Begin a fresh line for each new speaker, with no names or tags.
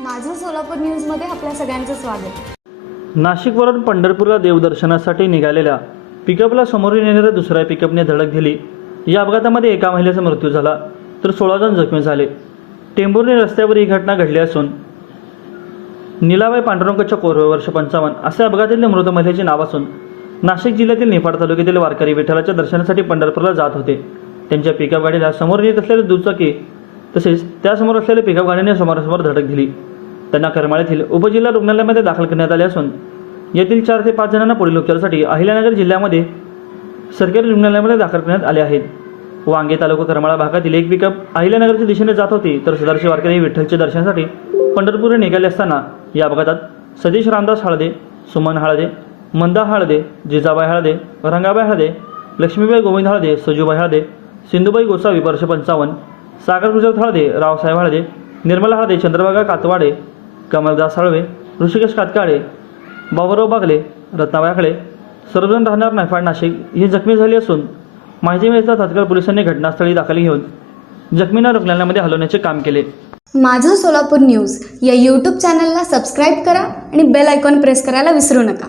माझं सोलापूर न्यूजमध्ये आपल्या सगळ्यांचं स्वागत.
नाशिकवरून पंढरपूरला देवदर्शनासाठी निघालेल्या पिकअपला समोरून येणाऱ्या दुसऱ्या पिकअपने धडक दिली. या अपघातामध्ये एका महिलेचा मृत्यू झाला तर सोळा जण जखमी झाले. टेंभुर्णी रस्त्यावर ही घटना घडली असून निलाबाई पांडुरंगाच्या कोरवे वर्ष पंचावन्न असे अपघातातील मृत महिलेचे नाव असून नाशिक जिल्ह्यातील निफाड तालुक्यातील वारकरी विठ्ठलाच्या दर्शनासाठी पंढरपूरला जात होते. त्यांच्या पिकअप गाडीला समोर येत असलेले दुचाकी तसेच त्यासमोर असलेल्या पिकअप गाडीने समोरासमोर धडक दिली. त्यांना करमाळ्यातील उपजिल्हा रुग्णालयामध्ये दाखल करण्यात आले असून येथील चार ते पाच जणांना पुढील उपचारासाठी अहिल्यानगर जिल्ह्यामध्ये सरकारी रुग्णालयामध्ये दाखल करण्यात आले आहेत. वांगे तालुका करमाळा भागातील एक पिकअप अहिल्यानगरच्या दिशेने जात होती तर सदारशी वारकरी विठ्ठलच्या दर्शनासाठी पंढरपूर निघाले असताना या अपघातात सतीश रामदास हळदे सुमन हळदे मंदा हळदे जिजाबाई हळदे रंगाबाई हळदे लक्ष्मीबाई गोविंद हळदे सजूबाई हळदे सिंधुबाई गोसावी वर्ष पंचावन्न सागर गुजरात हळदे रावसाहेब हळदे निर्मला हळदे चंद्रभागा कातवाडे कमलदास हळवे ऋषिकेश कातकाळे बाबुराव बागले रत्नाबाई आखळे सर्वजण राहणार नायफाड नाशिक. ही जखमी झाली असून माहिती मिळता तात्काळ पोलिसांनी घटनास्थळी दाखल घेऊन जखमींना रुग्णालयामध्ये हलवण्याचे काम केले.
माझं सोलापूर न्यूज या यूट्यूब चॅनलला सबस्क्राईब करा आणि बेल आयकॉन प्रेस करायला विसरू नका.